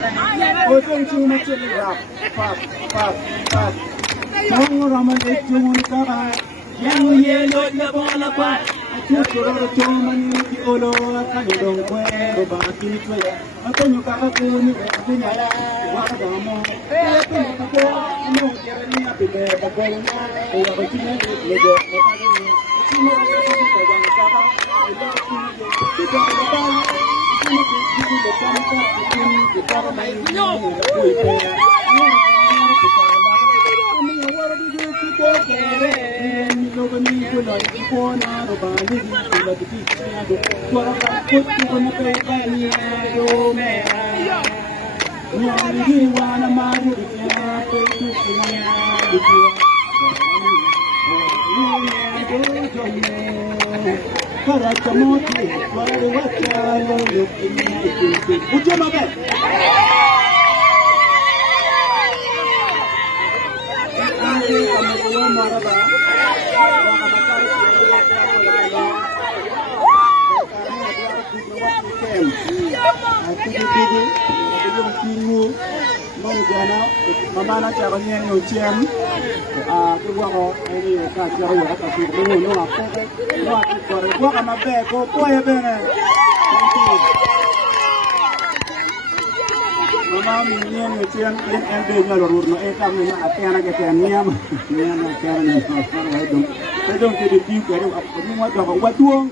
Open to much fast. Don't Raman Ekumuka, young yellow Labonapa, I took your other Toman, the Olo, Kanadon, where about it. I think you got a phone, Wadamo, no, get me up in there, but going Mamana caranya no tiam ke wako ini ka jaru ka tu no apa no aku gua kana be ko ya bene mama minye no tiam en be nyalo rurno e kam na atena ke tiam niam niam na kana no dong ke di piu ke aku ni mo do wa tuong